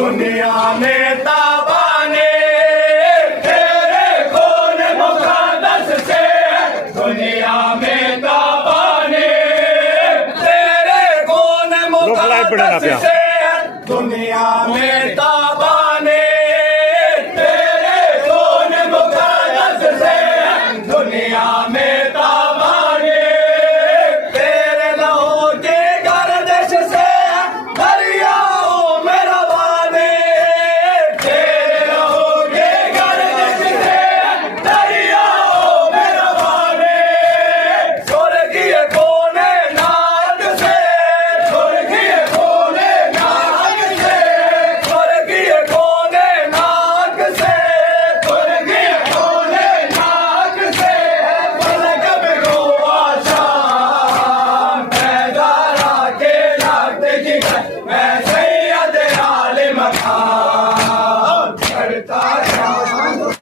दुनिया में ताबाने तेरे खून मुक़द्दस से, दुनिया में ताबाने तेरे खून मुक़द्दस से, दुनिया में ताबाने तेरे खून मुक़द्दस से, दुनिया में ताबाने तेरे लहू की गर्दिश से दरियाओं में रवाने, तेरे लहू की गर्दिश से दरियाओं में रवाने, स्वर्गीय कोने नाग से, स्वर्गीय कोने नाग से, स्वर्गीय कोने नाग से, स्वर्गीय कोने नाग से, पलक में गो आशा पैदारा के लागते जिगर वैसे